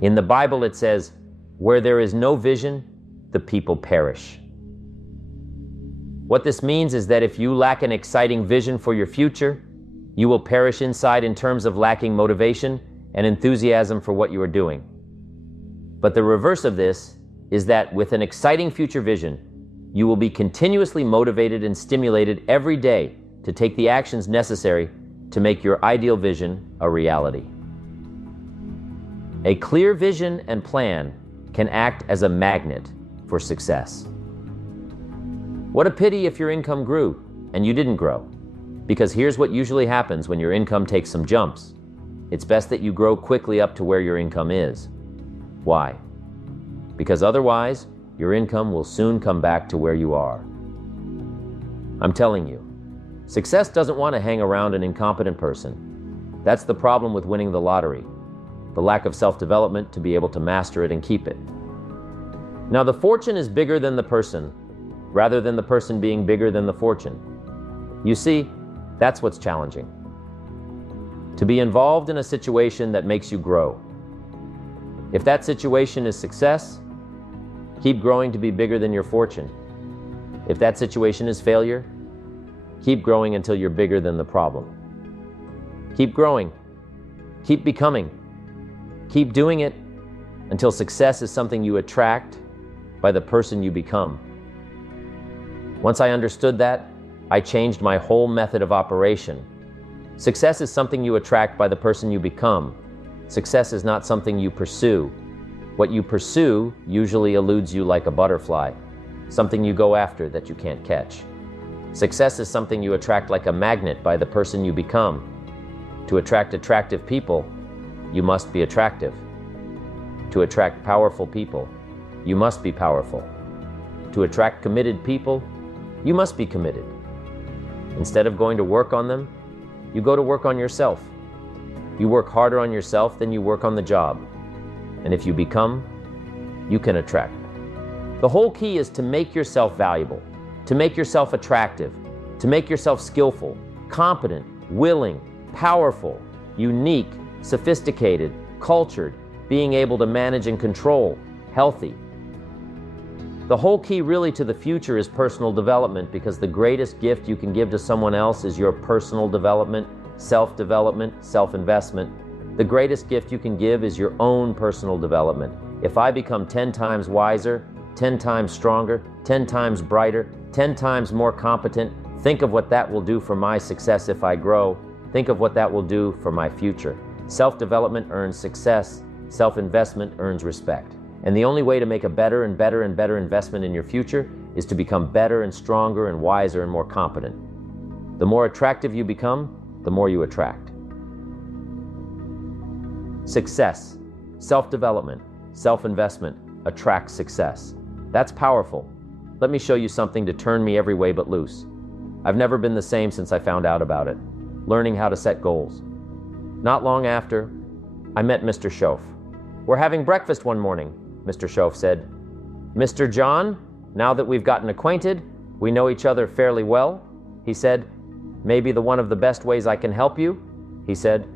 In the Bible it says, "Where there is no vision, the people perish." What this means is that if you lack an exciting vision for your future, you will perish inside in terms of lacking motivation and enthusiasm for what you are doing. But the reverse of this is that with an exciting future vision, you will be continuously motivated and stimulated every day to take the actions necessary to make your ideal vision a reality. A clear vision and plan can act as a magnet for success. What a pity if your income grew and you didn't grow, because here's what usually happens when your income takes some jumps. It's best that you grow quickly up to where your income is. Why? Because otherwise, your income will soon come back to where you are. I'm telling you, success doesn't want to hang around an incompetent person. That's the problem with winning the lottery, the lack of self-development to be able to master it and keep it. Now, the fortune is bigger than the person, rather than the person being bigger than the fortune. You see, that's what's challenging. To be involved in a situation that makes you grow. If that situation is success, keep growing to be bigger than your fortune. If that situation is failure, keep growing until you're bigger than the problem. Keep growing. Keep becoming. Keep doing it until success is something you attract by the person you become. Once I understood that, I changed my whole method of operation. Success is something you attract by the person you become. Success is not something you pursue. What you pursue usually eludes you like a butterfly, something you go after that you can't catch. Success is something you attract like a magnet by the person you become. To attract attractive people, you must be attractive. To attract powerful people, you must be powerful. To attract committed people, you must be committed. Instead of going to work on them, you go to work on yourself. You work harder on yourself than you work on the job. And if you become, you can attract. The whole key is to make yourself valuable, to make yourself attractive, to make yourself skillful, competent, willing, powerful, unique, sophisticated, cultured, being able to manage and control, healthy. The whole key really to the future is personal development, because the greatest gift you can give to someone else is your personal development, self-development, self-investment. The greatest gift you can give is your own personal development. If I become 10 times wiser, 10 times stronger, 10 times brighter, 10 times more competent, think of what that will do for my success if I grow. Think of what that will do for my future. Self-development earns success. Self-investment earns respect. And the only way to make a better and better and better investment in your future is to become better and stronger and wiser and more competent. The more attractive you become, the more you attract. Success, self-development, self-investment attracts success. That's powerful. Let me show you something to turn me every way but loose. I've never been the same since I found out about it. Learning how to set goals. Not long after, I met Mr. Schoaf. "We're having breakfast one morning," Mr. Schoaf said. "Mr. John, now that we've gotten acquainted, we know each other fairly well," he said. "Maybe one of the best ways I can help you," he said.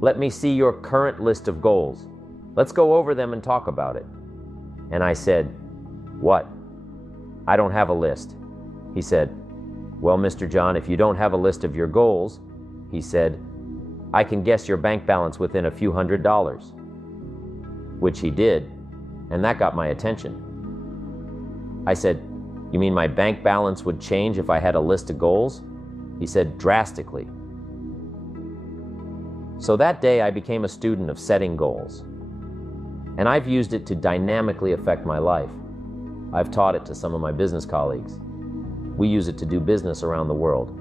"Let me see your current list of goals. Let's go over them and talk about it." And I said, "What? I don't have a list." He said, "Well, Mr. John, if you don't have a list of your goals," he said, "I can guess your bank balance within a few $100s. Which he did, and that got my attention. I said, "You mean my bank balance would change if I had a list of goals?" He said, "Drastically." So that day I became a student of setting goals. And I've used it to dynamically affect my life. I've taught it to some of my business colleagues. We use it to do business around the world.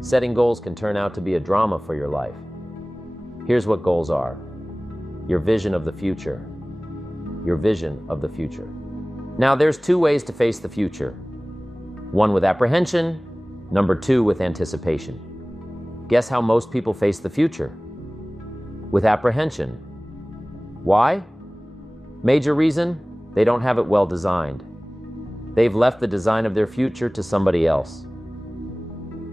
Setting goals can turn out to be a drama for your life. Here's what goals are. Your vision of the future. Your vision of the future. Now, there's two ways to face the future. One with apprehension, number two with anticipation. Guess how most people face the future? With apprehension. Why? Major reason? They don't have it well designed. They've left the design of their future to somebody else.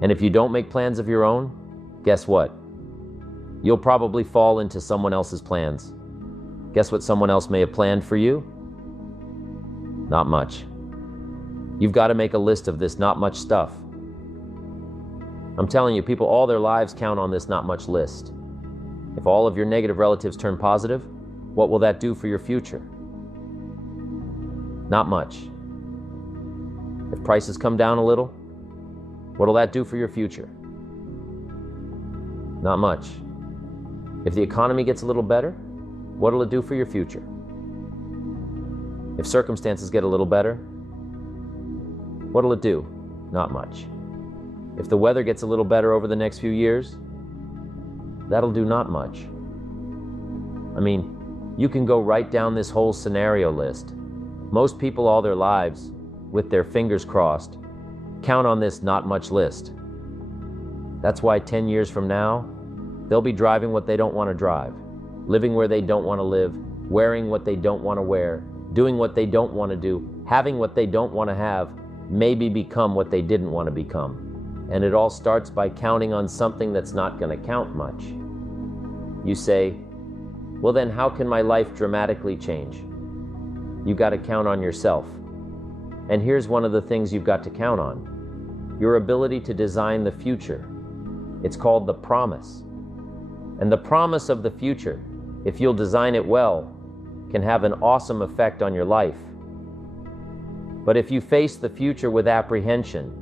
And if you don't make plans of your own, guess what? You'll probably fall into someone else's plans. Guess what someone else may have planned for you? Not much. You've got to make a list of this not much stuff. I'm telling you, people all their lives count on this not much list. If all of your negative relatives turn positive, what will that do for your future? Not much. If prices come down a little, what will that do for your future? Not much. If the economy gets a little better, what will it do for your future? If circumstances get a little better, what will it do? Not much. If the weather gets a little better over the next few years, that'll do not much. I mean, you can go right down this whole scenario list. Most people all their lives, with their fingers crossed, count on this not much list. That's why 10 years from now, they'll be driving what they don't want to drive, living where they don't want to live, wearing what they don't want to wear, doing what they don't want to do, having what they don't want to have, maybe become what they didn't want to become. And it all starts by counting on something that's not going to count much. You say, well then how can my life dramatically change? You've got to count on yourself. And here's one of the things you've got to count on: your ability to design the future. It's called the promise. And the promise of the future, if you'll design it well, can have an awesome effect on your life. But if you face the future with apprehension,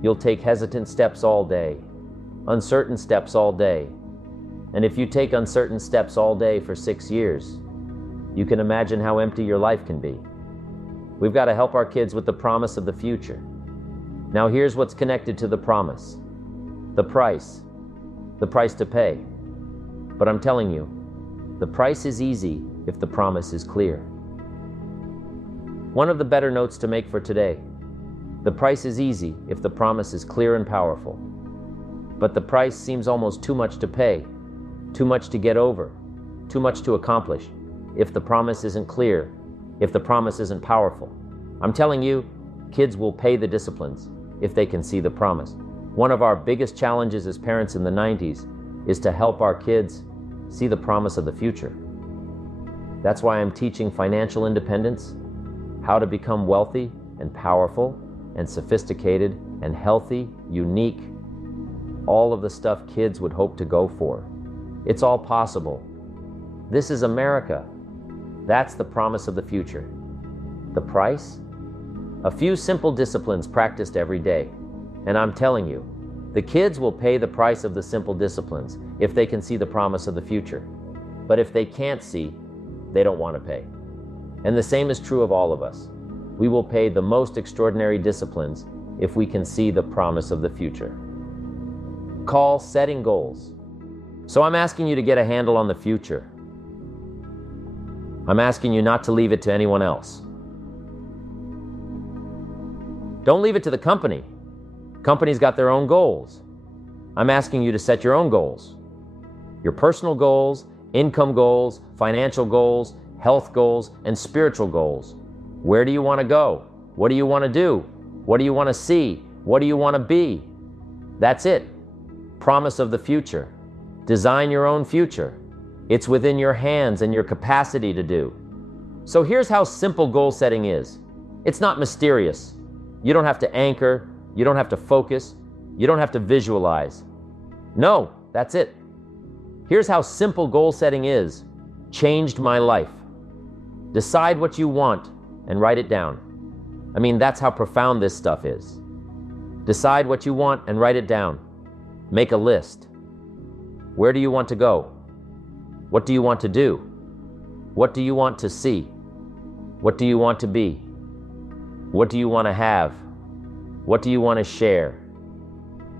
you'll take hesitant steps all day, uncertain steps all day. And if you take uncertain steps all day for 6 years, you can imagine how empty your life can be. We've got to help our kids with the promise of the future. Now here's what's connected to the promise: the price to pay. But I'm telling you, the price is easy if the promise is clear. One of the better notes to make for today: the price is easy if the promise is clear and powerful. But the price seems almost too much to pay, too much to get over, too much to accomplish, if the promise isn't clear, if the promise isn't powerful. I'm telling you, kids will pay the disciplines if they can see the promise. One of our biggest challenges as parents in the 90s is to help our kids see the promise of the future. That's why I'm teaching financial independence, how to become wealthy and powerful and sophisticated and healthy, unique, all of the stuff kids would hope to go for. It's all possible. This is America. That's the promise of the future. The price? A few simple disciplines practiced every day. And I'm telling you, the kids will pay the price of the simple disciplines if they can see the promise of the future. But if they can't see, they don't want to pay. And the same is true of all of us. We will pay the most extraordinary disciplines if we can see the promise of the future. Call setting goals. So I'm asking you to get a handle on the future. I'm asking you not to leave it to anyone else. Don't leave it to the company. Companies got their own goals. I'm asking you to set your own goals. Your personal goals, income goals, financial goals, health goals, and spiritual goals. Where do you want to go? What do you want to do? What do you want to see? What do you want to be? That's it. Promise of the future. Design your own future. It's within your hands and your capacity to do. So here's how simple goal setting is. It's not mysterious. You don't have to anchor. You don't have to focus. You don't have to visualize. No, that's it. Here's how simple goal setting is. Changed my life. Decide what you want and write it down. I mean, that's how profound this stuff is. Decide what you want and write it down. Make a list. Where do you want to go? What do you want to do? What do you want to see? What do you want to be? What do you want to have? What do you want to share?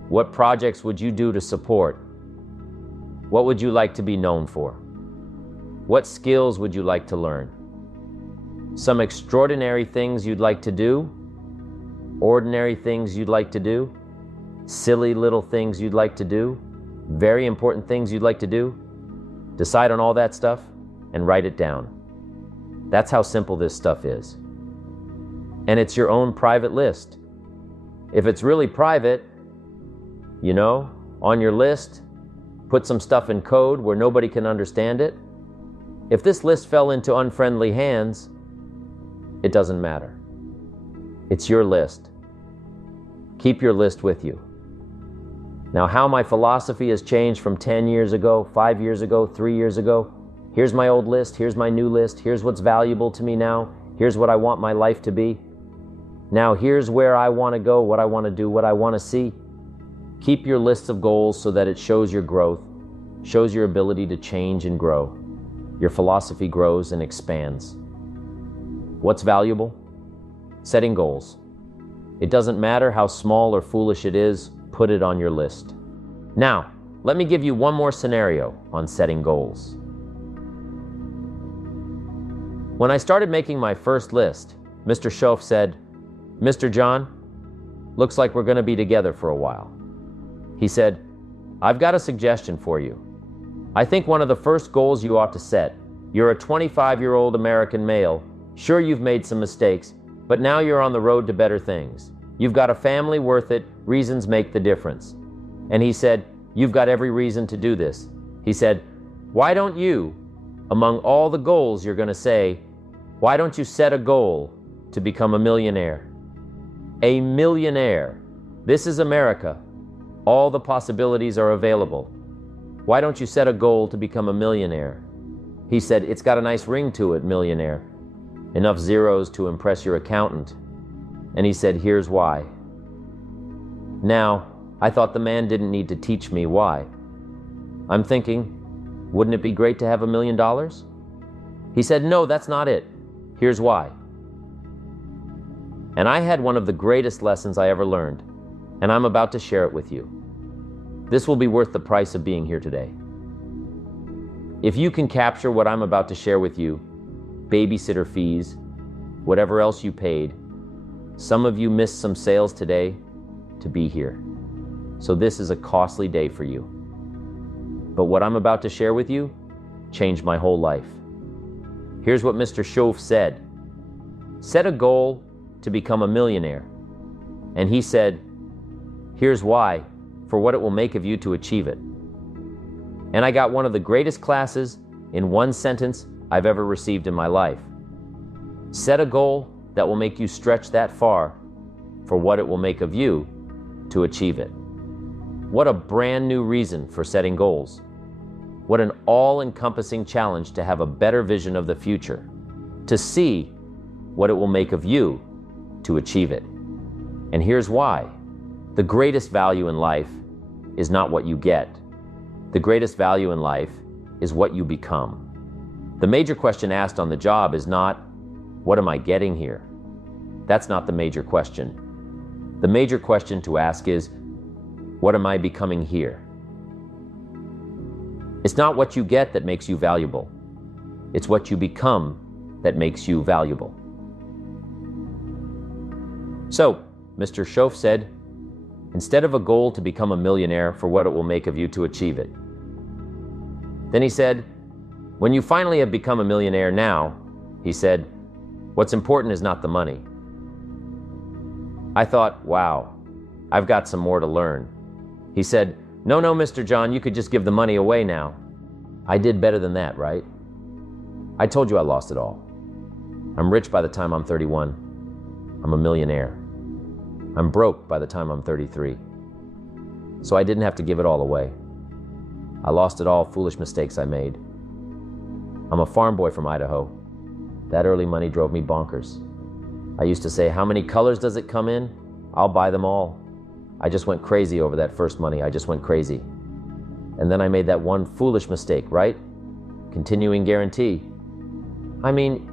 What projects would you do to support? What would you like to be known for? What skills would you like to learn? Some extraordinary things you'd like to do? Ordinary things you'd like to do? Silly little things you'd like to do? Very important things you'd like to do? Decide on all that stuff and write it down. That's how simple this stuff is. And it's your own private list. If it's really private, on your list, put some stuff in code where nobody can understand it. If this list fell into unfriendly hands, it doesn't matter. It's your list. Keep your list with you. Now, how my philosophy has changed from 10 years ago, 5 years ago, 3 years ago. Here's my old list, here's my new list, here's what's valuable to me now, here's what I want my life to be. Now here's where I want to go, what I want to do, what I want to see. Keep your list of goals so that it shows your growth, shows your ability to change and grow. Your philosophy grows and expands. What's valuable? Setting goals. It doesn't matter how small or foolish it is, put it on your list. Now, let me give you one more scenario on setting goals. When I started making my first list, Mr. Schoaf said, "Mr. John, looks like we're going to be together for a while." He said, "I've got a suggestion for you. I think one of the first goals you ought to set, you're a 25-year-old American male. Sure, you've made some mistakes, but now you're on the road to better things. You've got a family worth it. Reasons make the difference." And he said, "You've got every reason to do this." He said, "Why don't you, among all the goals you're going to say, why don't you set a goal to become a millionaire?" A millionaire. This is America. All the possibilities are available. Why don't you set a goal to become a millionaire? He said, "It's got a nice ring to it, millionaire. Enough zeros to impress your accountant." And he said, "Here's why." Now, I thought the man didn't need to teach me why. I'm thinking, wouldn't it be great to have $1 million? He said, "No, that's not it. Here's why." And I had one of the greatest lessons I ever learned, and I'm about to share it with you. This will be worth the price of being here today. If you can capture what I'm about to share with you, babysitter fees, whatever else you paid, some of you missed some sales today to be here. So this is a costly day for you. But what I'm about to share with you changed my whole life. Here's what Mr. Schoaf said. Set a goal to become a millionaire. And he said, here's why, for what it will make of you to achieve it. And I got one of the greatest classes in one sentence I've ever received in my life. Set a goal that will make you stretch that far for what it will make of you to achieve it. What a brand new reason for setting goals. What an all-encompassing challenge to have a better vision of the future, to see what it will make of you to achieve it. And here's why. The greatest value in life is not what you get. The greatest value in life is what you become. The major question asked on the job is not, what am I getting here? That's not the major question. The major question to ask is, what am I becoming here? It's not what you get that makes you valuable. It's what you become that makes you valuable. So, Mr. Schoaf said, instead of a goal to become a millionaire for what it will make of you to achieve it. Then he said, when you finally have become a millionaire now, he said, what's important is not the money. I thought, wow, I've got some more to learn. He said, no, Mr. John, you could just give the money away now. I did better than that, right? I told you I lost it all. I'm rich by the time I'm 31. I'm a millionaire. I'm broke by the time I'm 33. So I didn't have to give it all away. I lost it all, foolish mistakes I made. I'm a farm boy from Idaho. That early money drove me bonkers. I used to say, how many colors does it come in? I'll buy them all. I just went crazy over that first money. I just went crazy. And then I made that one foolish mistake, right? Continuing guarantee. I mean,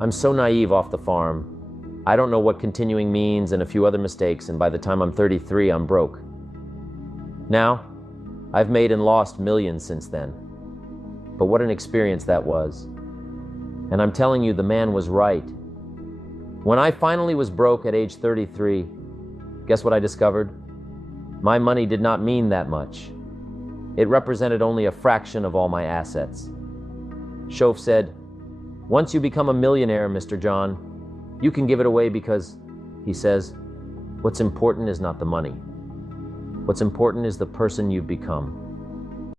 I'm so naive off the farm. I don't know what continuing means and a few other mistakes, and by the time I'm 33, I'm broke. Now, I've made and lost millions since then. But what an experience that was. And I'm telling you, the man was right. When I finally was broke at age 33, guess what I discovered? My money did not mean that much. It represented only a fraction of all my assets. Schoaf said, once you become a millionaire, Mr. John, you can give it away because, he says, what's important is not the money. What's important is the person you've become.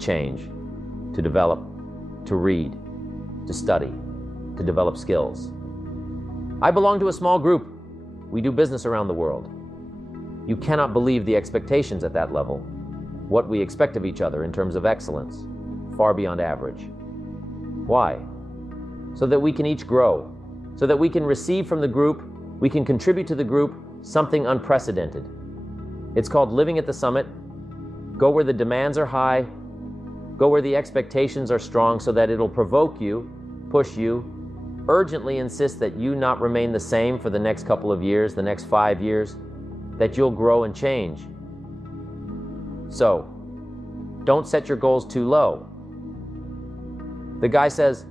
change, to develop, to read, to study, to develop skills. I belong to a small group. We do business around the world. You cannot believe the expectations at that level, what we expect of each other in terms of excellence, far beyond average. Why? So that we can each grow, so that we can receive from the group, we can contribute to the group something unprecedented. It's called living at the summit. Go where the demands are high, go where the expectations are strong so that it'll provoke you, push you, urgently insist that you not remain the same for the next couple of years, the next 5 years, that you'll grow and change. So, don't set your goals too low. The guy says,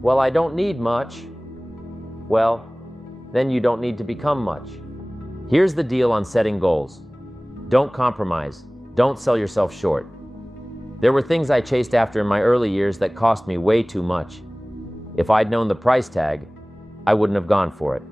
well, I don't need much. Well, then you don't need to become much. Here's the deal on setting goals. Don't compromise. Don't sell yourself short. There were things I chased after in my early years that cost me way too much. If I'd known the price tag, I wouldn't have gone for it.